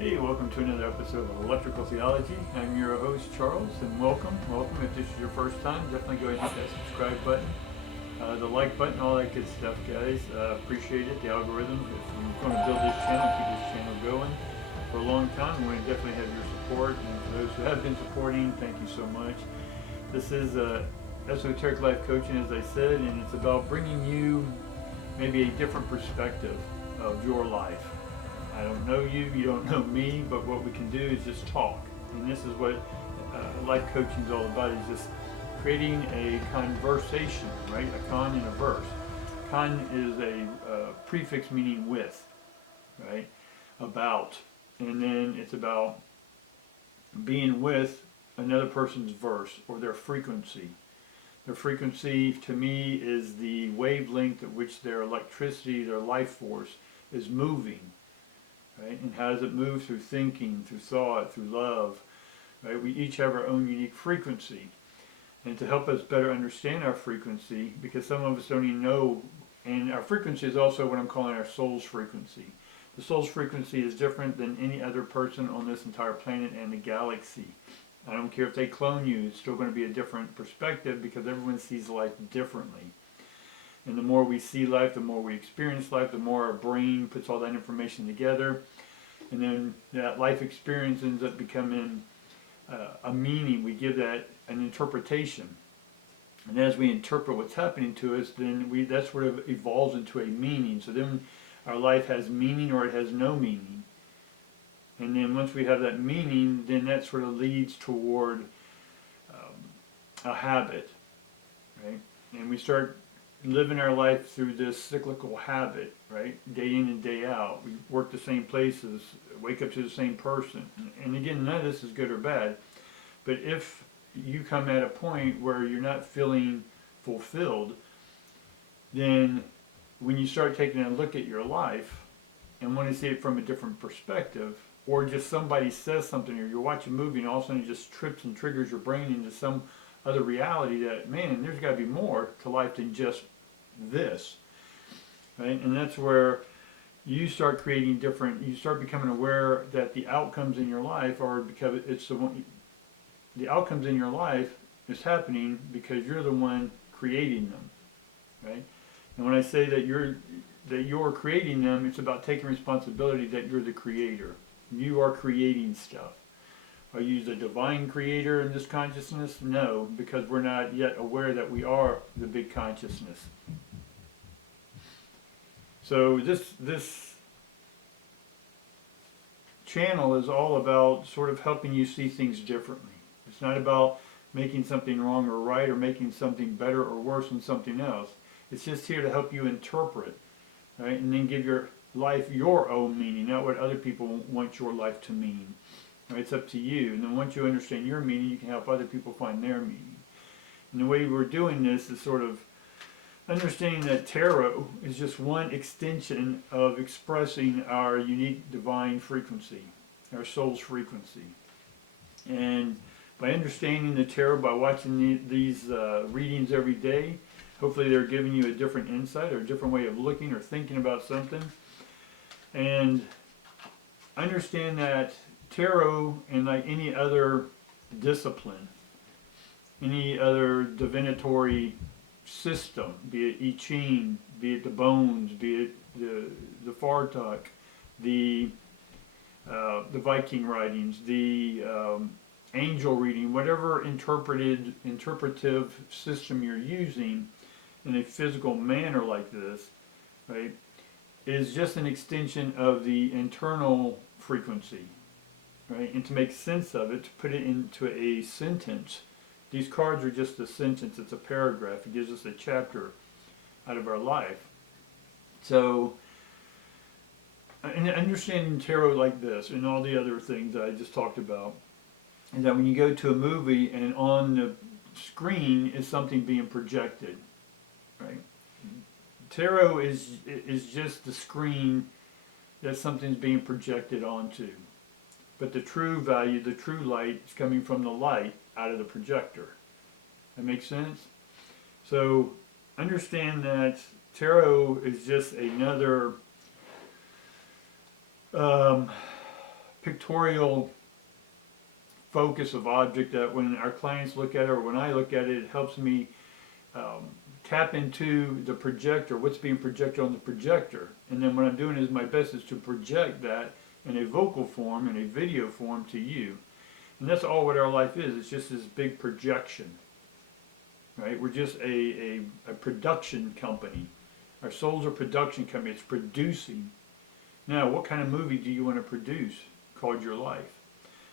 Hey, welcome to another episode of Electrical Theology. I'm your host, Charles, and welcome. If this is your first time, definitely go ahead and hit that subscribe button, the like button, all that good stuff, guys. Appreciate it, the algorithm. If you're going to build this channel, keep this channel going for a long time, we're going to definitely have your support. And for those who have been supporting, thank you so much. This is Esoteric Life Coaching, as I said, and it's about bringing you maybe a different perspective of your life. I don't know you, you don't know me, but what we can do is just talk. And this is what life coaching is all about, is just creating a conversation, right? A con and a verse. Con is a prefix meaning with, right? About. And then it's about being with another person's verse or their frequency. Their frequency, to me, is the wavelength at which their electricity, their life force, is moving. Right? And how does it move? Through thinking, through thought, through love. Right? We each have our own unique frequency. And to help us better understand our frequency, because some of us don't even know, and our frequency is also what I'm calling our soul's frequency. The soul's frequency is different than any other person on this entire planet and the galaxy. I don't care if they clone you, it's still going to be a different perspective because everyone sees life differently. And the more we see life, the more we experience life, the more our brain puts all that information together. And then that life experience ends up becoming a meaning. We give that an interpretation. And as we interpret what's happening to us, then that sort of evolves into a meaning. So then our life has meaning or it has no meaning. And then once we have that meaning, then that sort of leads toward a habit, right? And we start living our life through this cyclical habit, right? Day in and day out. We work the same places, wake up to the same person. And again, none of this is good or bad. But if you come at a point where you're not feeling fulfilled, then when you start taking a look at your life and want to see it from a different perspective, or just somebody says something, or you watch a movie and all of a sudden it just trips and triggers your brain into some other reality that, man, there's got to be more to life than just this, right? And that's where you start creating different, you start becoming aware that the outcomes in your life are because it's the outcomes in your life is happening because you're the one creating them, right? And when I say that you're creating them, it's about taking responsibility that you're the creator. You are creating stuff. Are you the divine creator in this consciousness? No, because we're not yet aware that we are the big consciousness. So this channel is all about sort of helping you see things differently. It's not about making something wrong or right or making something better or worse than something else. It's just here to help you interpret, right? And then give your life your own meaning, not what other people want your life to mean. Right? It's up to you. And then once you understand your meaning, you can help other people find their meaning. And the way we're doing this is sort of understanding that tarot is just one extension of expressing our unique divine frequency, our soul's frequency. And by understanding the tarot, by watching these readings every day, hopefully they're giving you a different insight or a different way of looking or thinking about something. And understand that tarot, and like any other discipline, any other divinatory system, be it I Ching, be it the bones, be it the Fartak, the Viking writings, the angel reading, whatever interpretive system you're using in a physical manner like this, right, is just an extension of the internal frequency, right? And to make sense of it, to put it into a sentence, these cards are just a sentence, it's a paragraph, it gives us a chapter out of our life. So, and understanding tarot like this and all the other things that I just talked about, is that when you go to a movie and on the screen is something being projected, right? Tarot is just the screen that something's being projected onto. But the true value, the true light, is coming from the light out of the projector. That makes sense? So understand that tarot is just another pictorial focus of object that when our clients look at it or when I look at it, it helps me tap into the projector, what's being projected on the projector. And then what I'm doing is my best is to project that in a vocal form, in a video form to you. And that's all what our life is. It's just this big projection, right? We're just a production company. Our soul's a production company. It's producing. Now, what kind of movie do you want to produce called your life?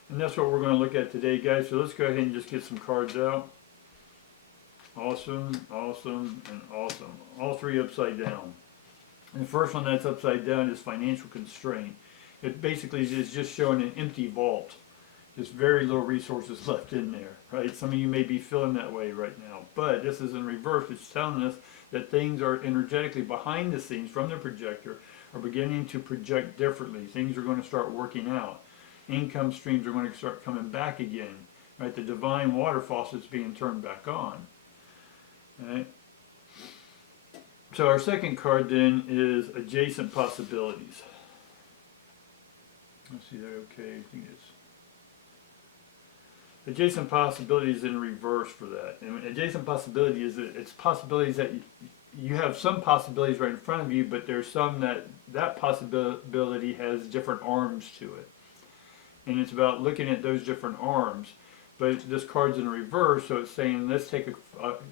And that's what we're going to look at today, guys. So let's go ahead and just get some cards out. Awesome, awesome, and awesome. All three upside down. And the first one that's upside down is financial constraint. It basically is just showing an empty vault. There's very little resources left in there, right? Some of you may be feeling that way right now. But this is in reverse. It's telling us that things are energetically behind the scenes from the projector are beginning to project differently. Things are going to start working out. Income streams are going to start coming back again, right? The divine water faucet's being turned back on, right? So our second card then is adjacent possibilities. Let's see that okay. I think it's adjacent possibilities in reverse for that. And adjacent possibility is that it's possibilities that you have some possibilities right in front of you, but there's some that possibility has different arms to it. And it's about looking at those different arms. But this card's in reverse, so it's saying let's take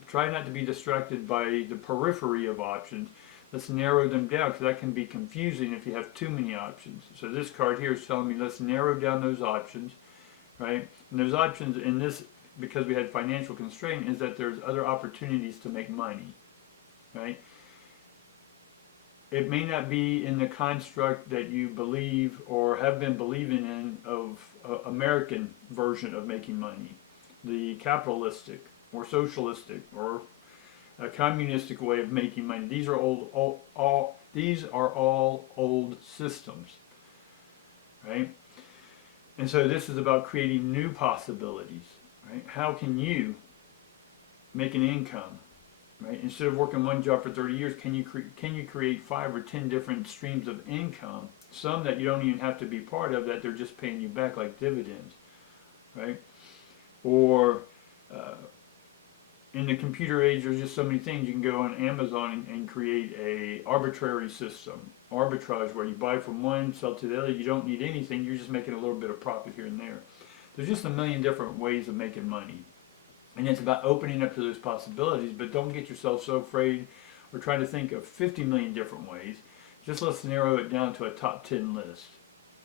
try not to be distracted by the periphery of options. Let's narrow them down, because that can be confusing if you have too many options. So this card here is telling me let's narrow down those options, right? And those options in this, because we had financial constraint, is that there's other opportunities to make money, right? It may not be in the construct that you believe or have been believing in of American version of making money, the capitalistic or socialistic or a communistic way of making money. These are these are all old systems, right? And so this is about creating new possibilities, right? How can you make an income, right? Instead of working one job for 30 years, can you create 5 or 10 different streams of income? Some that you don't even have to be part of, that they're just paying you back like dividends, right? Or in the computer age, there's just so many things. You can go on Amazon and create a arbitrary system, arbitrage, where you buy from one, sell to the other. You don't need anything. You're just making a little bit of profit here and there. There's just a million different ways of making money. And it's about opening up to those possibilities, but don't get yourself so afraid or try to think of 50 million different ways. Just let's narrow it down to a top 10 list,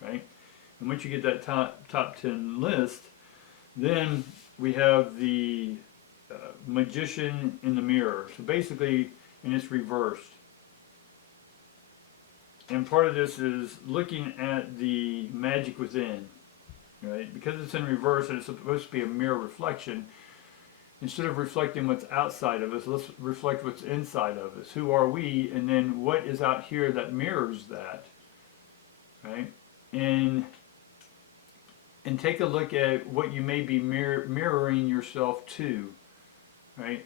right? And once you get that top 10 list, then we have the magician in the mirror. So basically, and it's reversed. And part of this is looking at the magic within, right? Because it's in reverse and it's supposed to be a mirror reflection, instead of reflecting what's outside of us, let's reflect what's inside of us. Who are we? And then what is out here that mirrors that, right? And take a look at what you may be mirroring yourself to, right?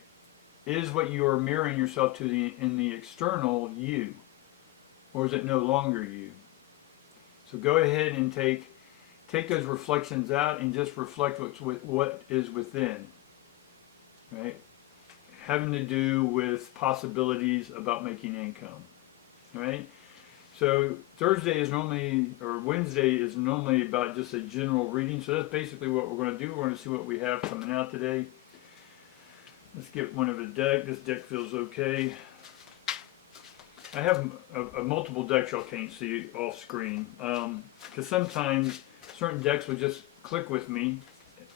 Is what you are mirroring yourself to in the external you? Or is it no longer you? So go ahead and take those reflections out and just reflect what is within. Right? Having to do with possibilities about making income, right? So Thursday is normally, or Wednesday is normally about just a general reading. So that's basically what we're going to do. We're going to see what we have coming out today. Let's get one of the deck. This deck feels okay. I have a multiple decks y'all can't see off screen, because sometimes certain decks will just click with me.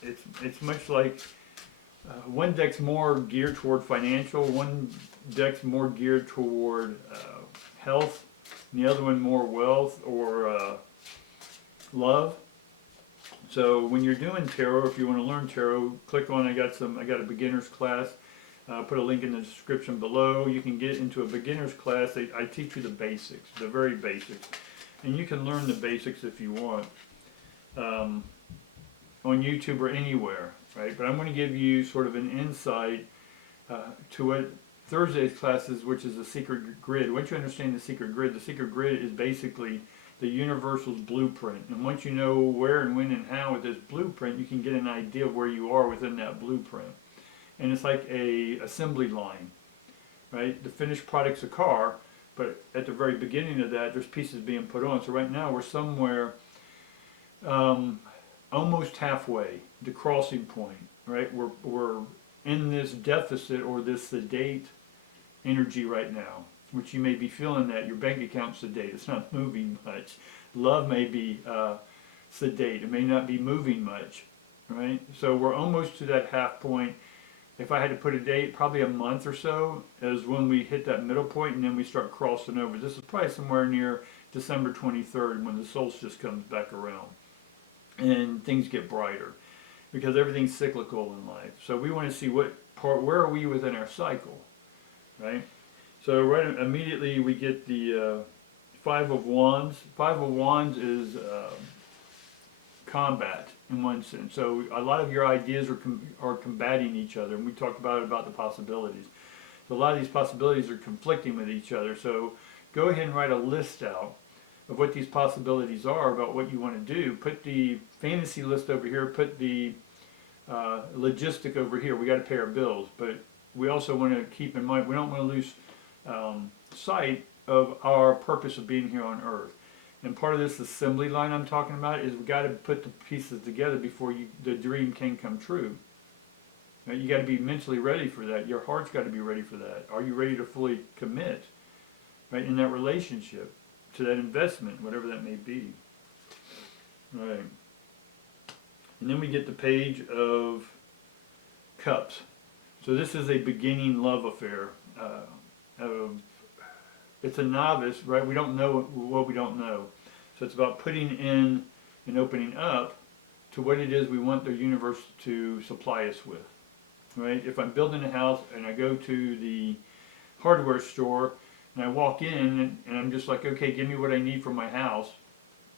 It's much like one deck's more geared toward financial, one deck's more geared toward health, and the other one more wealth or love. So when you're doing tarot, if you want to learn tarot, click on I got a beginner's class. Put a link in the description below. You can get into a beginner's class. I teach you the basics, the very basics, and you can learn the basics if you want on YouTube or anywhere. Right, but I'm going to give you sort of an insight to what Thursday's class is, which is the secret grid. Once you understand the secret grid is basically the universal's blueprint. And once you know where and when and how with this blueprint, you can get an idea of where you are within that blueprint. And it's like a assembly line, right? The finished product's a car, but at the very beginning of that, there's pieces being put on. So right now we're somewhere almost halfway, the crossing point, right? We're in this deficit or this sedate energy right now, which you may be feeling that your bank account's sedate. It's not moving much. Love may be sedate. It may not be moving much, right? So we're almost to that half point. If I had to put a date, probably a month or so is when we hit that middle point, and then we start crossing over. This is probably somewhere near December 23rd when the solstice comes back around and things get brighter, because everything's cyclical in life. So we want to see what part, where are we within our cycle, right? So right immediately we get the Five of Wands. Five of Wands is combat in one sense. So a lot of your ideas are combating each other, and we talked about the possibilities. So a lot of these possibilities are conflicting with each other. So go ahead and write a list out of what these possibilities are about what you want to do. Put the fantasy list over here, put the logistic over here. We got to pay our bills, but we also want to keep in mind, we don't want to lose sight of our purpose of being here on earth. And part of this assembly line I'm talking about is we got to put the pieces together before the dream can come true. Now, you got to be mentally ready for that. Your heart's got to be ready for that. Are you ready to fully commit, right, in that relationship, to that investment, whatever that may be? Right. And then we get the Page of Cups. So this is a beginning love affair. It's a novice, right? We don't know what we don't know. So it's about putting in and opening up to what it is we want the universe to supply us with, right? If I'm building a house and I go to the hardware store and I walk in and I'm just like, okay, give me what I need for my house,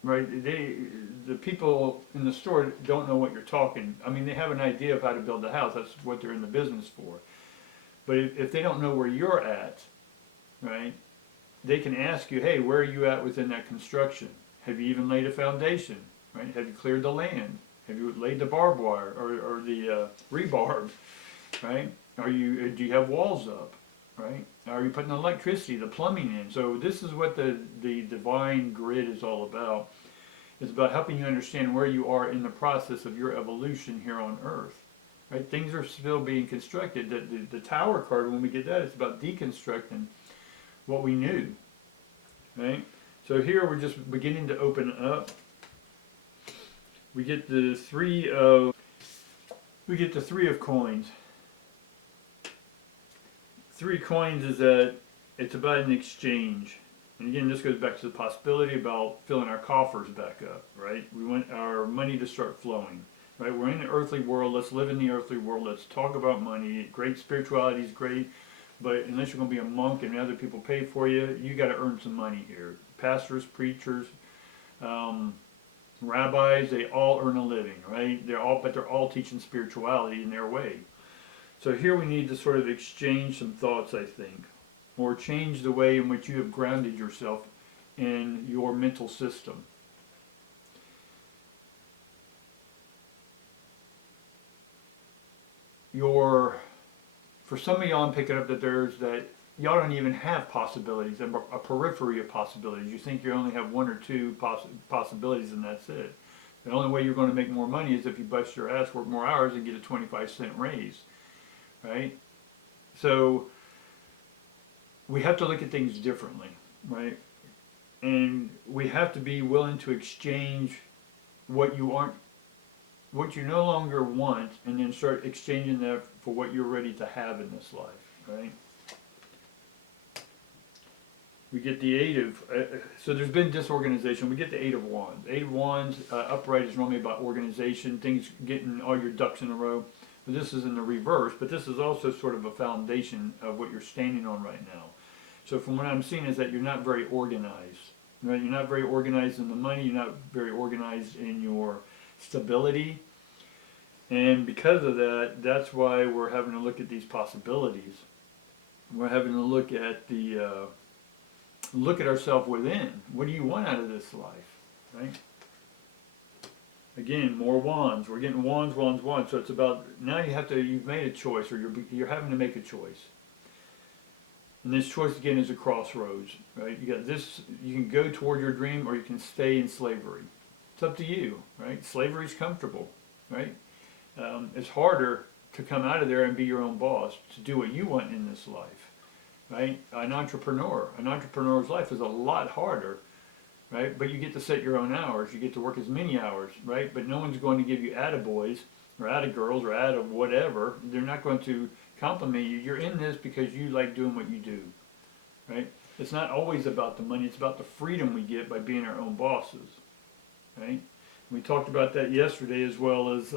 right? The people in the store don't know what you're talking. I mean, they have an idea of how to build a house. That's what they're in the business for. But if they don't know where you're at, right, they can ask you, hey, where are you at within that construction? Have you even laid a foundation, right? Have you cleared the land? Have you laid the barbed wire or the rebarb, right? Do you have walls up, right? Are you putting the electricity, the plumbing in? So this is what the divine grid is all about. It's about helping you understand where you are in the process of your evolution here on earth, right? Things are still being constructed. The Tower card, when we get that, it's about deconstructing what we knew, right? So here we're just beginning to open up. We get the three of coins. 3 coins is that it's about an exchange. And again, this goes back to the possibility about filling our coffers back up, right? We want our money to start flowing, right? We're in the earthly world. Let's live in the earthly world. Let's talk about money. Great spirituality is great. But unless you're going to be a monk and other people pay for you, you got to earn some money here. Pastors, preachers, rabbis, they all earn a living, right? They're all teaching spirituality in their way. So here we need to sort of exchange some thoughts, I think, or change the way in which you have grounded yourself in your mental system. For some of y'all, I'm picking up that y'all don't even have possibilities, a periphery of possibilities. You think you only have 1 or 2 possibilities and that's it. The only way you're going to make more money is if you bust your ass, work more hours, and get a 25-cent raise, right? So we have to look at things differently, right? And we have to be willing to exchange what you no longer want, and then start exchanging that for what you're ready to have in this life, right? We get the 8 of, so there's been disorganization. We get the 8 of Wands. 8 of Wands, upright, is normally about organization, things, getting all your ducks in a row. But this is in the reverse, but this is also sort of a foundation of what you're standing on right now. So from what I'm seeing is that you're not very organized, right? You're not very organized in the money, you're not very organized in your stability. And because of that, that's why we're having to look at these possibilities. We're having to look at the look at ourselves within. What do you want out of this life, right? Again, more wands. We're getting wands, wands, wands. So it's about, now you've made a choice, or you're having to make a choice. And this choice again is a crossroads, right? You got this, you can go toward your dream, or you can stay in slavery. It's up to you, right? Slavery is comfortable, right? It's harder to come out of there and be your own boss, to do what you want in this life, right? An entrepreneur's life is a lot harder, right? But you get to set your own hours. You get to work as many hours, right? But no one's going to give you attaboys or attagirls or atta whatever. They're not going to compliment you. You're in this because you like doing what you do, right? It's not always about the money. It's about the freedom we get by being our own bosses, right? We talked about that yesterday, as well as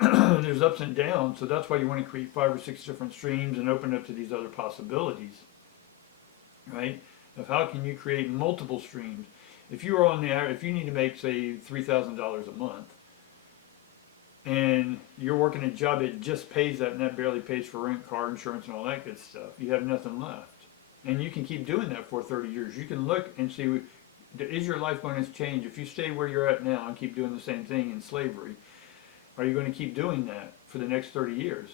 there's ups and downs. So that's why you want to create 5 or 6 different streams and open up to these other possibilities, right? Of how can you create multiple streams. If you are on there, if you need to make, say, $3,000 a month, and you're working a job that just pays that, and that barely pays for rent, car insurance, and all that good stuff, you have nothing left. And you can keep doing that for 30 years. You can look and see, is your life going to change? If you stay where you're at now and keep doing the same thing in slavery, are you going to keep doing that for the next 30 years?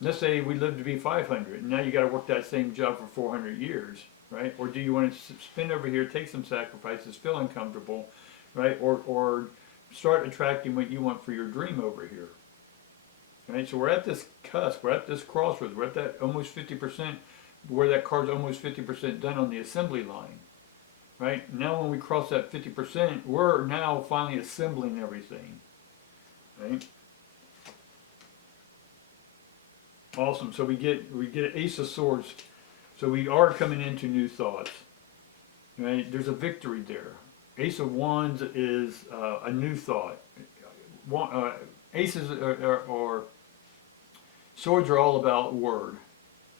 Let's say we live to be 500, and now you got to work that same job for 400 years, right? Or do you want to spin over here, take some sacrifices, feel uncomfortable, right? Or start attracting what you want for your dream over here, right? So we're at this cusp, we're at this crossroads, we're at that almost 50%, where that car's almost 50% done on the assembly line, right? Now when we cross that 50%, we're now finally assembling everything, right? Awesome. So we get an Ace of Swords. So we are coming into new thoughts, right? There's a victory there. Ace of Wands is a new thought. Aces or swords are all about word,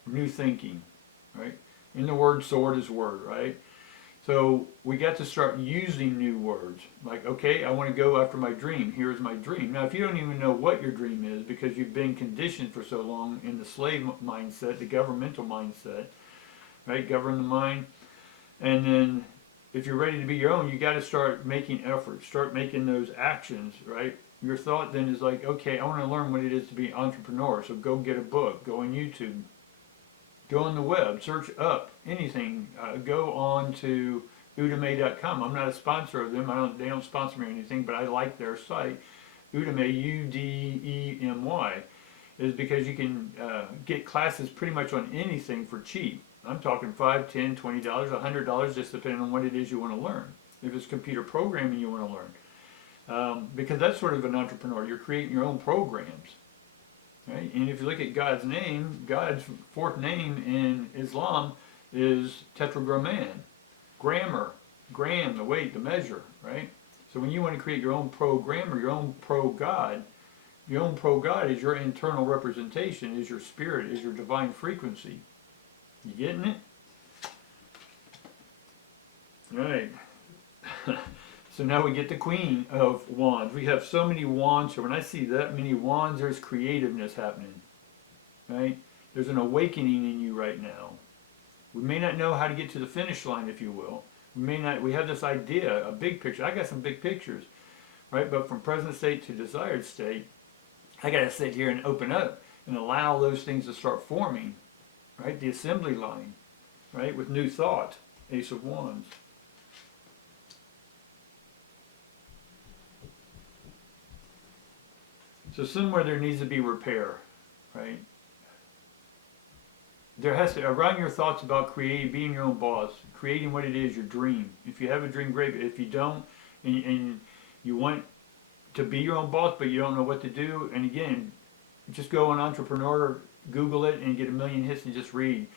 new thinking, right? In the word, sword is word, right? So we got to start using new words. Like, okay, I want to go after my dream. Here's my dream. Now, if you don't even know what your dream is because you've been conditioned for so long in the slave mindset, the governmental mindset, right? Govern the mind. And then if you're ready to be your own, you got to start making efforts. Start making those actions, right? Your thought then is like, okay, I want to learn what it is to be an entrepreneur. So go get a book. Go on YouTube. Go on the web, search up anything. Go on to udemy.com. I'm not a sponsor of them. They don't sponsor me or anything, but I like their site. Udemy, Udemy, is because you can get classes pretty much on anything for cheap. I'm talking $5, $10, $20, $100, just depending on what it is you want to learn. If it's computer programming you want to learn. Because that's sort of an entrepreneur. You're creating your own programs. Right? And if you look at God's name, God's fourth name in Islam is Tetragramman. Grammar, gram, the weight, the measure, right? So when you want to create your own programmer, your own pro-God is your internal representation, is your spirit, is your divine frequency. You getting it? All right. So now we get the Queen of Wands. We have so many wands here. When I see that many wands, there's creativeness happening, right? There's an awakening in you right now. We may not know how to get to the finish line, if you will. We have this idea, a big picture. I got some big pictures, right? But from present state to desired state, I got to sit here and open up and allow those things to start forming, right? The assembly line, right? With new thought, Ace of Wands. So somewhere there needs to be repair, right? There has to, around your thoughts about being your own boss, creating what it is, your dream. If you have a dream, great. If you don't, and you want to be your own boss, but you don't know what to do, and again, just go on Entrepreneur, Google it, and get a million hits and just read.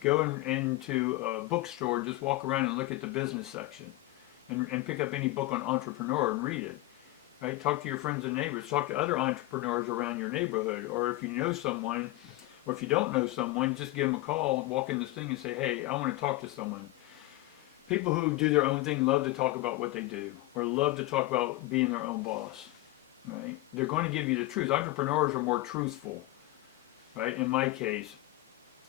Go into a bookstore, just walk around and look at the business section, and pick up any book on entrepreneur and read it. Right? Talk to your friends and neighbors. Talk to other entrepreneurs around your neighborhood. Or if you know someone, or if you don't know someone, just give them a call, walk in this thing and say, hey, I want to talk to someone. People who do their own thing love to talk about what they do, or love to talk about being their own boss. Right? They're going to give you the truth. Entrepreneurs are more truthful, right? In my case.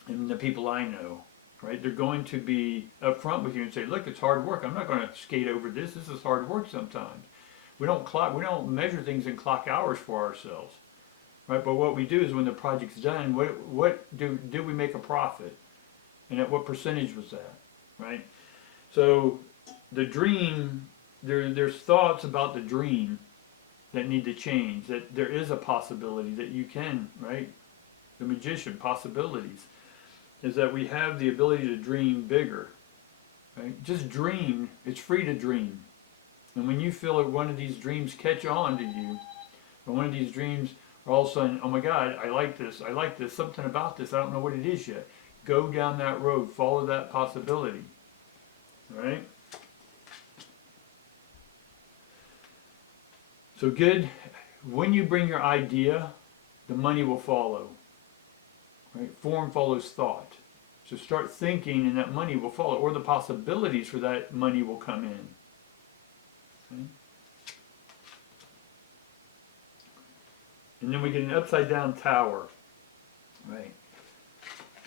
and the people I know, right? They're going to be upfront with you and say, look, it's hard work. I'm not going to skate over this. This is hard work sometimes. We don't measure things in clock hours for ourselves, right? But what we do is when the project's done, did we make a profit? And at what percentage was that, right? So the dream, there's thoughts about the dream that need to change, that there is a possibility that you can, right? The magician, possibilities, is that we have the ability to dream bigger, right? Just dream, it's free to dream. And when you feel that one of these dreams catch on to you, or one of these dreams are all of a sudden, oh my God, I like this, something about this, I don't know what it is yet. Go down that road, follow that possibility, right? So good, when you bring your idea, the money will follow, right? Form follows thought. So start thinking and that money will follow, or the possibilities for that money will come in. Okay? And then we get an upside down tower, right?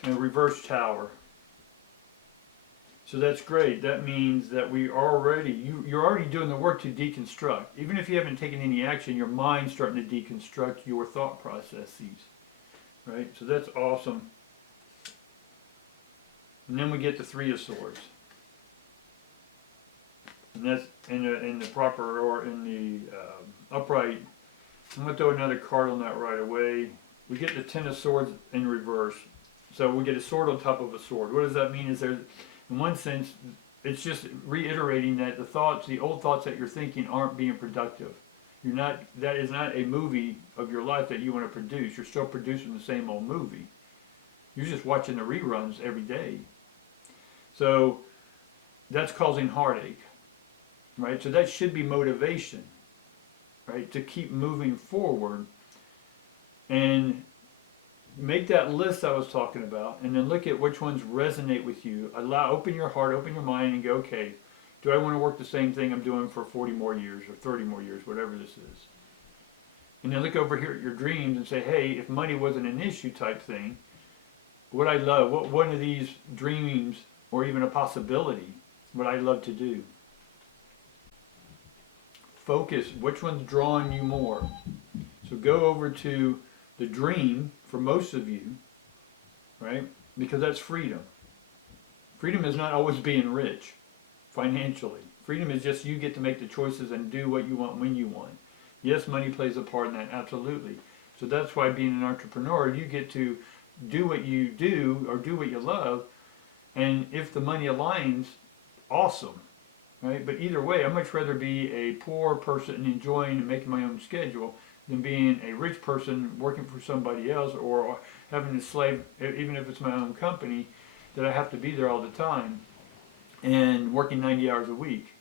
And a reverse tower. So that's great. That means that you're already doing the work to deconstruct. Even if you haven't taken any action, your mind's starting to deconstruct your thought processes, right? So that's awesome. And then we get the Three of Swords. And that's in the proper, or in the upright. I'm going to throw another card on that right away. We get the Ten of Swords in reverse. So we get a sword on top of a sword. What does that mean? Is there, in one sense, it's just reiterating that the old thoughts that you're thinking aren't being productive. That is not a movie of your life that you want to produce. You're still producing the same old movie. You're just watching the reruns every day. So that's causing heartache, right? So that should be motivation, right? To keep moving forward and make that list I was talking about, and then look at which ones resonate with you. Open your heart, open your mind, and go, okay, do I want to work the same thing I'm doing for 40 more years or 30 more years, whatever this is? And then look over here at your dreams and say, hey, if money wasn't an issue type thing, what I love, what one of these dreams, or even a possibility, what I love to do. Focus, which one's drawing you more? So go over to the dream for most of you, right? Because that's freedom. Freedom is not always being rich financially. Freedom is just you get to make the choices and do what you want when you want. Yes, money plays a part in that, absolutely. So that's why being an entrepreneur, you get to do what you do or do what you love, and if the money aligns, awesome, right? But either way, I'd much rather be a poor person enjoying and making my own schedule than being a rich person working for somebody else, or having to slave, even if it's my own company, that I have to be there all the time and working 90 hours a week,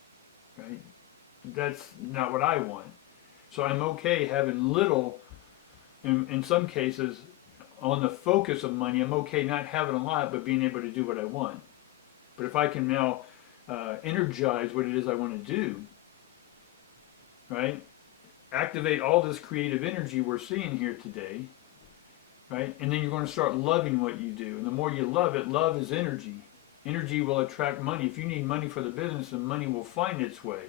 right? That's not what I want. So I'm okay having little, in some cases, on the focus of money, I'm okay not having a lot, but being able to do what I want. But if I can now energize what it is I want to do, right? Activate all this creative energy we're seeing here today, right? And then you're going to start loving what you do. And the more you love it, love is energy. Energy will attract money. If you need money for the business, then money will find its way.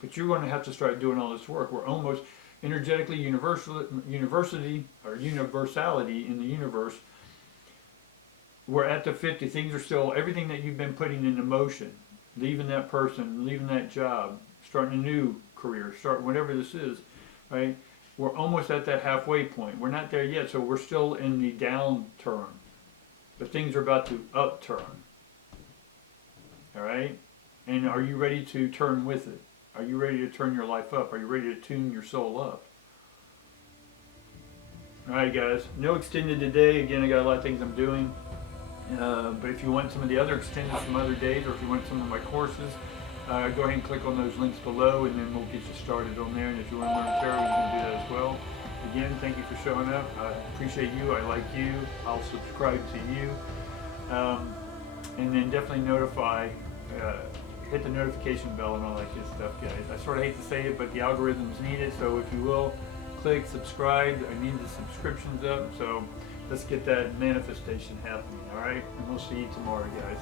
But you're going to have to start doing all this work. We're almost energetically universality in the universe. We're at the 50. Things are still, everything that you've been putting into motion, leaving that person, leaving that job, starting a new career, start whatever this is, right? We're almost at that halfway point. We're not there yet, so we're still in the downturn. But things are about to upturn. All right? And are you ready to turn with it? Are you ready to turn your life up? Are you ready to tune your soul up? Alright guys, no extended today. Again, I got a lot of things I'm doing. But if you want some of the other extended from other days, or if you want some of my courses, go ahead and click on those links below, and then we'll get you started on there. And if you want to learn tarot, you can do that as well. Again, thank you for showing up. I appreciate you. I like you. I'll subscribe to you. And then definitely hit the notification bell and all that good stuff, guys. I sort of hate to say it, but the algorithms need it. So if you will, click subscribe. I need the subscriptions up. So let's get that manifestation happening, all right? And we'll see you tomorrow, guys.